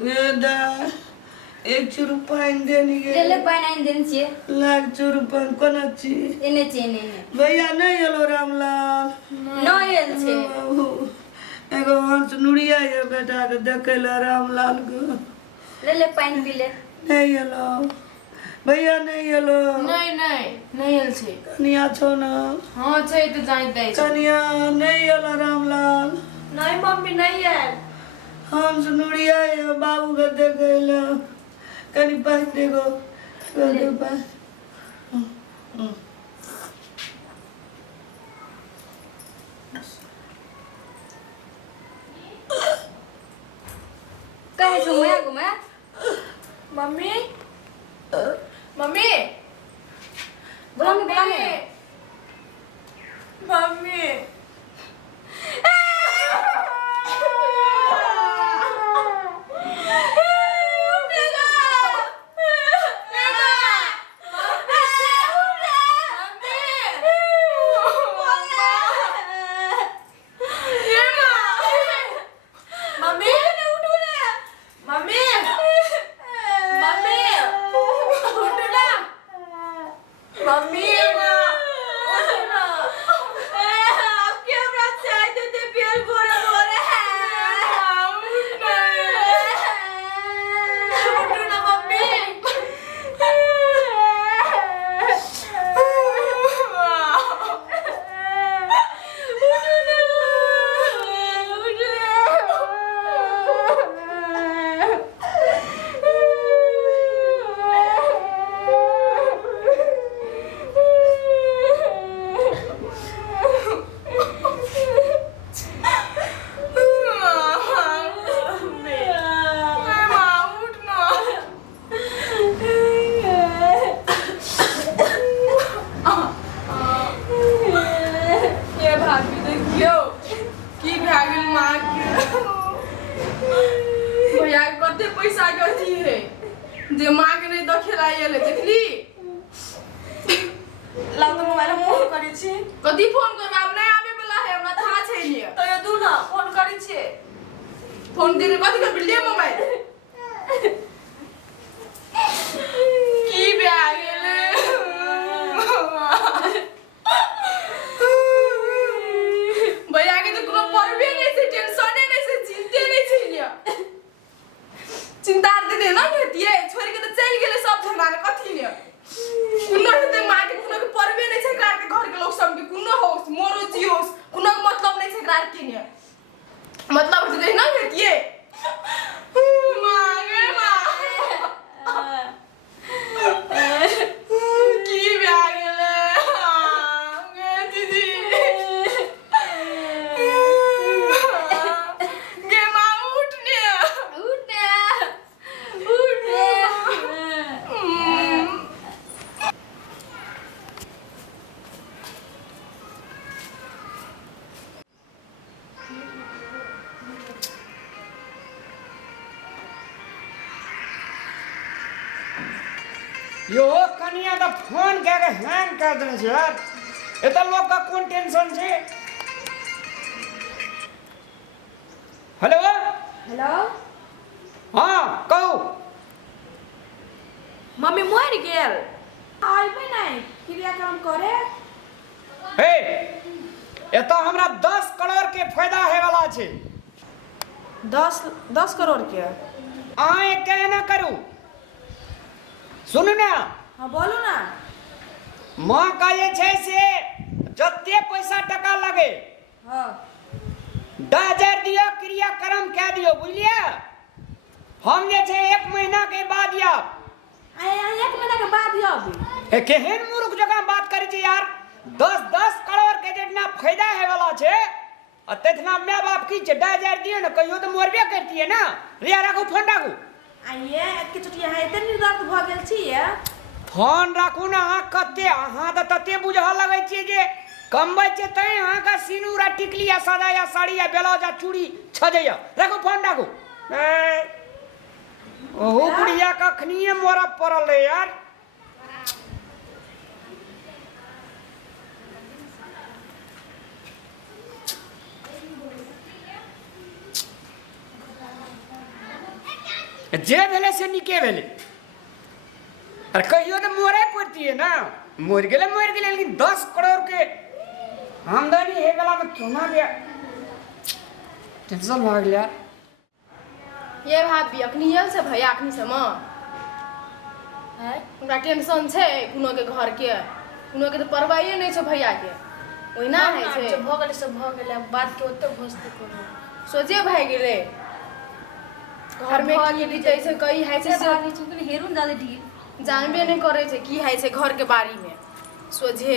वेदा एक चुरु पानी देनी के ले पानी देन छे लाग चुरु पानी कोनाची एने छे भैया नहीं हेलो रामलाल नहीं हेल छे एगो हंस नुड़िया ये बेटा के देखेला रामलाल को ले पानी पी ले नहीं हेलो भैया नहीं हेलो नहीं हेल छे कनिया छो ना हां छे तो जाई दे कनिया नहीं हेलो रामलाल नहीं मम्मी नहीं है हंस नुड़िया ये बाबू के देखेला कनी पास देखो दे पास कहे घुमा घुमा मम्मी मम्मी बुला मम्मी फोन करे कथि कर बिल्ले मोबाइल की बे आ गेले भैया के तो कोनो परबे नहीं से टेंशन नहीं से चिंते नहीं छिलिया चिंता दे ना हेतिए छोरी के तो चल गेले सब झगड़ा कथि ने कुनो हेते मां के कुनो के परबे नहीं छै गार के घर के लोग सब के कुनो होस मोरो जियोस कुनो मतलब नहीं छै गार के ने मतलब तो देखना हेतिए मांगे मां की बे आ गेले गे दीदी गे मां उठने यो कनिया तो फोन क्या के हैंग कर देने से यार ये तो लोग का कौन टेंशन से हेलो हेलो हाँ कहो मम्मी मर गेल आइबे नहीं क्रियाक्रम करे हे ये तो हमरा 10 करोड़ के फायदा है वाला छे 10 करोड़ के आए कहना करू सुन ना हाँ बोलो ना मां का ये छे से जत्ते पैसा टका लगे हाँ 10,000 दियो क्रियाक्रम कह दियो बुझलिए हम जे छे 1 महीना के बाद या आए 1 महीना के बाद या अभी केहन मूर्ख जगह बात करे छे यार 10 करोड़ के जितना फायदा है वाला छे अतना माँ बाप की 10,000 दियो ना कहियो तो मोरबे करती है ना रिया राखू फोन राखू आइए एके चोटी यहाँ एते निर्दर्द भ गेल छियै फोन राखू ना अहाँ कते अहाँ त तते बुझा लगै छियै जे कमबै छै तै अहाँ का सिनूर आ टिकली आ सदा या साड़ी या ब्लाउज आ चूड़ी छजैया राखू फोन राखू ओहो बुढ़िया कखनिए मोरा पड़ल है यार जे भेले से निके भेले अरे कहियो तो मोरे पड़ती है ना मोर गेले लेकिन 10 करोड़ के आमदनी है वाला में क्यों ना गया टेंशन भाग गया ये भाभी अखनी यल से भैया अखनी से मां है हमरा टेंशन छे कुनो के घर के कुनो के तो परवाही नहीं छे भैया के ओहिना है छे जब भ गेले सब भ गेले बात के ओते घोषित करो सोचे भाई गेले घर में की बीते से कई है छे से भाभी चुकले हेरून दादे ढी जानबे नहीं करे छे की है छे घर के बारी में सोझे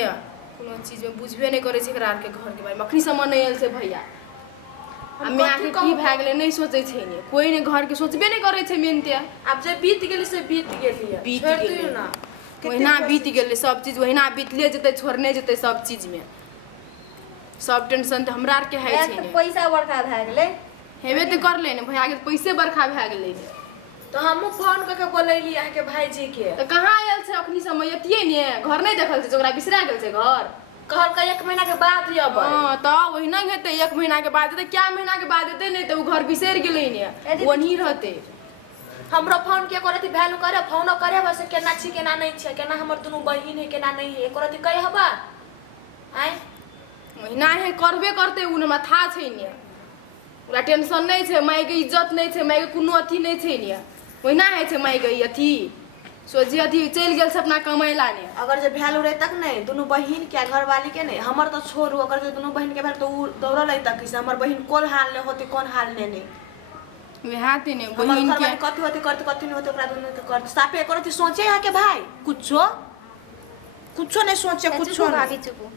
कोनो चीज में बुझबे नहीं करे छे एकरा के घर के बारे में अखनी समझ नहीं आयल से भैया हमें आके की भाग गेले नहीं सोचे छे ने कोई ने घर के सोचबे नहीं करे छे मेनते अब जे बीत गेले से बीत गेली बीत छोड़ गेले। दियो ना वहिना बीत गेले सब चीज वहिना बीतले जते छोड़ने जते सब चीज में सब टेंशन तो हमरा के है छे ने पैसा बड़का भ गेले हेबे तो कर ले ने भैया के पैसे बरखा भ गेले तो हमहु फोन क के बोलैली आ के भाईजी के तो कहां आयल छे अखनी समय एतिए ने घर नहीं देखल छे जोकरा बिसरा गेल छे घर कहल का 1 महीना के बाद लियब हां तो वहिना हेते 1 महीना के बाद देते क्या महीना के बाद देते नहीं तो वो घर बिसर गेले ने वही रहते हमरो फोन के करती वैल्यू करे फोन करे बस केना छी केना नहीं छी केना हमर दुनु बहिन है केना नहीं है करती कह हबा आय महीना है करबे करते उ माथा छै ने पूरा टेंशन नहीं छे माई के इज्जत नहीं छे माई के कोनो अथी नहीं छे ने वहिना है छे माई के अथी सोझे अथी चल गेल से अपना कमाइला ने अगर जे वैल्यू रहे तक नहीं दुनु बहिन के घर वाली के नहीं हमर तो छोड़ू अगर जे दुनु बहिन के भेल तो उ दौड़ल तक से हमर बहिन कोन हाल ने होते कोन हाल ने नहीं वेहाते ने बहिन बहिन के के कथि होते करते कथि नहीं होते ओकरा दुनु के कर सापे करती सोचे यहाँ के भाई कुछो नहीं सोचे कुछो भाभी चुपू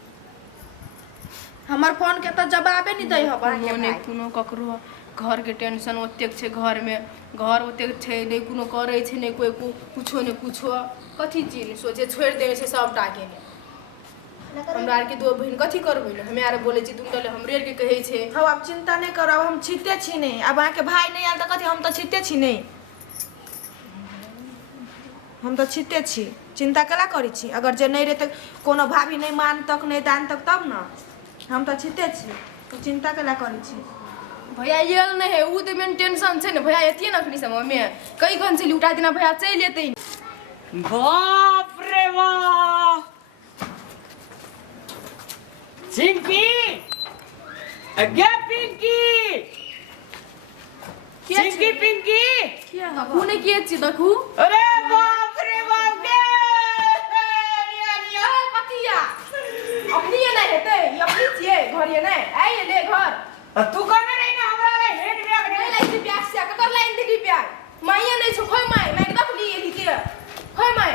हमर फोन के तो जवाबे नहीं दई हबा के ने भाई कोनो ककरो घर के टेंशन ओतेक छे घर में घर ओतेक छे नहीं कोनो करे छे नहीं कोई कुछो ने कुछो कथी चीज नहीं सोचे छोड़ देने से सब टाके ने हमरा आर के दो बहिन कथी करबै ने हमे आर बोले छी तुम डले हमरे आर के कहे छे हम अब चिंता नहीं करो अब हम छिते छी नहीं अब आके भाई नहीं आल तो कथी हम तो छिते छी नहीं हम तो छिते छी चिंता कला करी छी अगर जे नहीं रहे कोनो भाभी नहीं मान तक नहीं दान तक तब ना हम तो छिते छी तो चिंता कला करी छी भैया येल नहीं है उ तो मेन टेंशन छे ने भैया एतिए न अखनी समय में कई गन से लुटा देना भैया चल लेते बाप रे वाह चिंकी अगे पिंकी चिंकी पिंकी क्या कोने के छी देखू अरे बाप रे बाप के कथिया अखनी नहीं हेते अखनी छिए घर ये नहीं आइ ले घर तू कहने रही ना हमरा ले हेड बैग नहीं लाइसी ब्याग से ककर लाइन दिली ब्याग माइया नहीं छु खोय माई मैं देख ली एली के खोय माई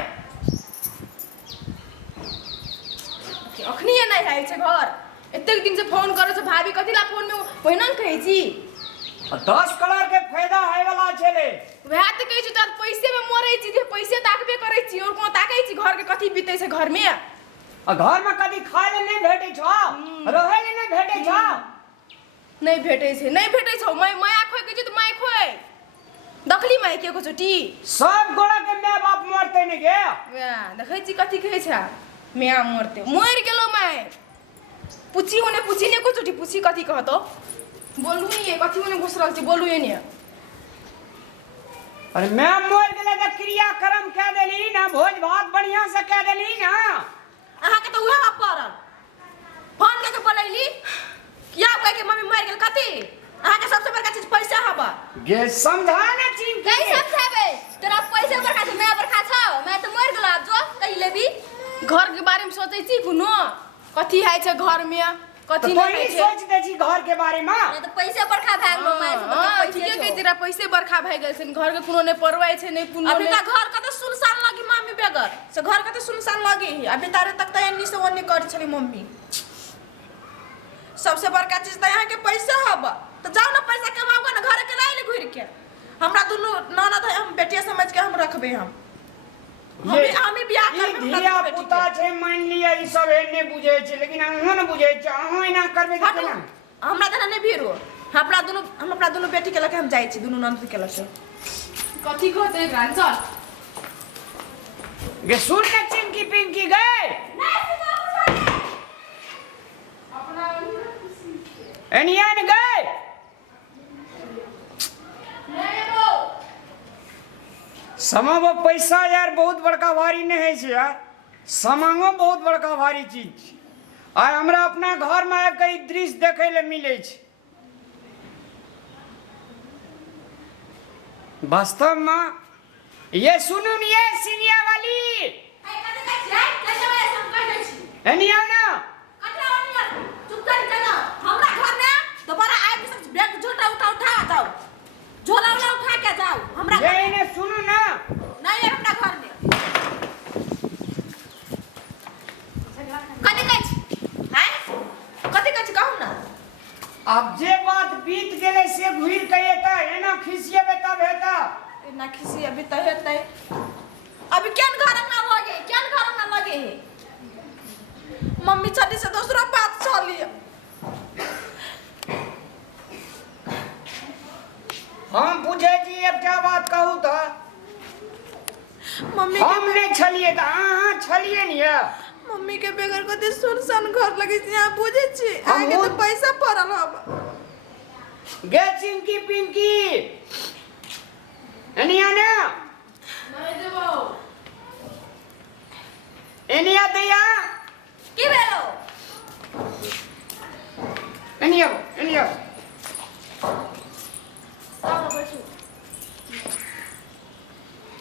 अखनी नहीं आइ छे घर एतेक दिन से फोन करे छे भाभी कथिला फोन में पहिना कहै छी 10 करोड़ के फायदा है वाला छले वह त कहै छी त पैसे में मरै छी जे पैसे ताकबे करै छी और को ताकै छी घर के कथी बीते छै घर में घर में कदी खाए ले नहीं भेटे छ रहे ले नहीं भेटे छ नहीं भेटे छौ मैं आखोय के त मैं खोय दखली मैं के को चोटी सब गोड़ा के माय बाप मरते नहीं गे वाह देखै छी कथी कहै छै मैं मरते मर गेलो मैं पूछी होने पूछी ने को चोटी पूछी कथी कहतो बोलू नहीं ये कथी होने घुसरल छी बोलू ये ने अरे मैं मर गेले त क्रिया कर्म कह देली ना भोज भात बढ़िया से कह देली ना अहाँ के तो उहे पड़ल फोन के बोलैली क्या कह के मम्मी मर गेल कथी अहाँ के सबसे बड़का चीज पैसा हबा गे समझा ना चिंकी कई समझाबे तोरा पैसे बरखा छै मैं बरखा छौ मैं तो मर गेलो अब जो कहि लेबी घर के बारे में सोचै छी कुनो कथी है छै घर में कथी तो नहीं है छै सोच दे छी घर के बारे में नहीं तो पैसे बरखा भए गेलो मैं से तो हां पैसे ठीके छौ। कह तेरा पैसे बरखा भए गेल छै घर के कोनो ने परवाय छै नहीं पुनो अभी तक घर का तो सुनसान लगी मम्मी बेगर से घर का तो सुनसान लगी ही अभी तारे तक तो एन्नी से ओन्नी कर छली मम्मी सबसे बड़का चीज तो यहाँ के पैसा हबा तो जाओ ना पैसा कमाओ ना घर के लाइले घुर के हमरा दुनु ननद है हम बेटिया समझ के हम रखबे हम बियाह करबे धिया पुता छै मान लिया ई सब एने बुझे छै लेकिन अहाँ न बुझे छै अहाँ एना करबे त केना हमरा तना नहीं भीरो हमरा दुनु बेटी के लके हम जाई छी दुनु ननद के लके कथी कहते गान चल गे सुन के चिंकी पिंकी गए अपना एनियन गए नहीं वो समांगो पैसा यार बहुत बड़का भारी नहीं है से यार। समांगो बहुत बड़का भारी चीज छै। आइ हमरा अपना घर में एक कई दृश्य देखे ले मिले छै। वास्तव में ये सुनू न ये सिनिया वाली एनिया ना ये इन्हें सुनू ना अब जे बात बीत गेले से घुर के एता एना खिसियबे तब हेता ना खिसी अभी तो हेतै। अभी केन घर ना लगे है। मम्मी छठी से दूसरा बात चली। हम पूछे जी अब क्या बात कहूँ तो मम्मी हम नहीं छलिए तो हाँ छलिए नहीं है। मम्मी के बेगर को दे सुनसान घर लगे छी। यहाँ बुझे छी हम आगे तो पैसा पड़ल हब। गे चिंकी पिंकी एनिया ना नहीं देबो एनिया दैया की भेलो एनिया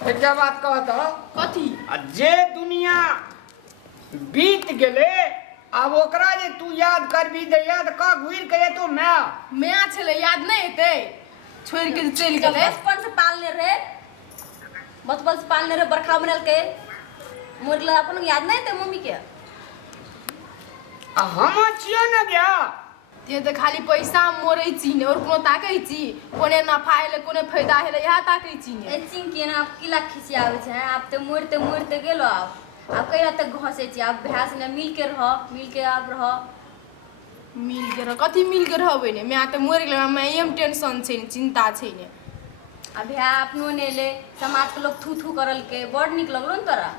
क्या बात कहत कथी जे दुनिया बीत गेले अब ओकरा जे तू याद करबी दे याद का घुर के तो मैं छले याद नहीं हेते छोड़ के चल गेले। बचपन से पालने रहे बरखा बनल के मोर अपन याद नहीं थे मम्मी के। हम छियो न गया ये तो खाली पैसा मोरे छी और कोनो ताकै छी कोने नफा हेले कोने फायदा हेले यह ताकै छी ने। ए चिंकी ना आप किला खिसियावे छै। आप तो मोरते गेलो आप कहिया तक घसे छी। आप भैंस ने मिल के आप रह मिल के कथी मिल के रहबे ने मैं तो मोर गेले मैं एम टेंशन छै चिंता छै ने। अब भैया अपनो ने ले समाज के लोग थू करल के बड़ निक लगलो न तोरा।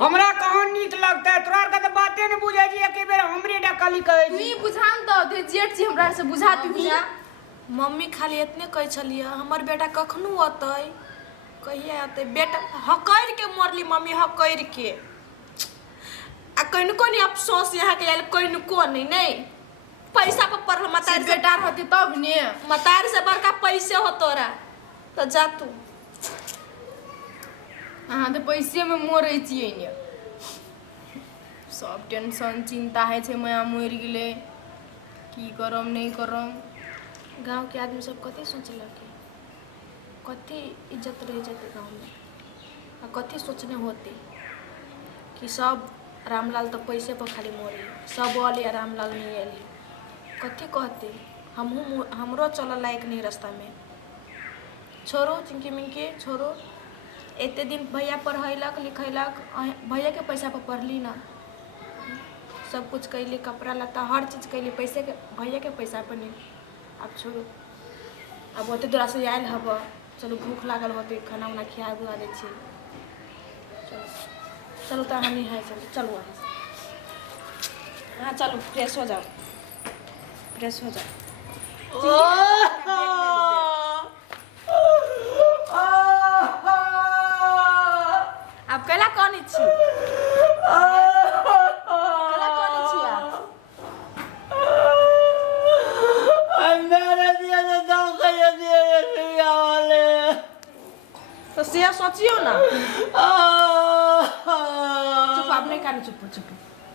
हमरा कहाँ नीक लगता है तोरा के तो बातें न बुझे जी एके बेर हमरे डकली कहे तू जी बुझान तो दे जेठ छी हमरा से बुझाती बुझा मम्मी खाली इतने कह छलिए हमर बेटा कखनू अतै कहिया अतै। बेटा हकैर के मरली मम्मी हकैर के आ कनिको नहीं अफसोस यहाँ के आयल कनिको नहीं पैसा पर पढ़ल मतार से बेटा रहते तब ने मतार से बड़का पैसे हो तोरा तो जा तू। हाँ तो पैसे में मोरे छिए ने सब टेंशन चिंता है छे मैं मर गेले की करम नहीं करम। गांव के आदमी सब कथी सोचलक कथी इज्जत रह जाते गांव में आ कथी सोचने होते कि सब रामलाल तो पैसे पर खाली मोरी सब अली रामलाल नहीं अली कथी कहते हमरो चल लायक नहीं रास्ता में। छोड़ो चिंकी मिंकी छोड़ो एते दिन भैया पढ़ैलक लिखैलक भैया के पैसा पर पढ़ली ना सब कुछ कैली कपड़ा लत्ता हर चीज कैली पैसे के भैया के पैसा पर नहीं। अब छोड़ो अब होते दूरा से आयल हब चलो भूख लागल होते खाना उना खिया बुआ दे छी। चलो तो हम है चलो हाँ चलो फ्रेश हो जाओ फ्रेश हो जाओ। आप कैला कौन छी कैला कौन छी आप अंदर दिया तो दम कर दिया वाले तो से सोचियो ना। चुप आप नहीं खाने चुप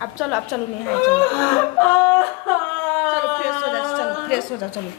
अब चलो नहीं है चलो फ्रेश हो जाओ चलो फ्रेश हो जाओ चलो।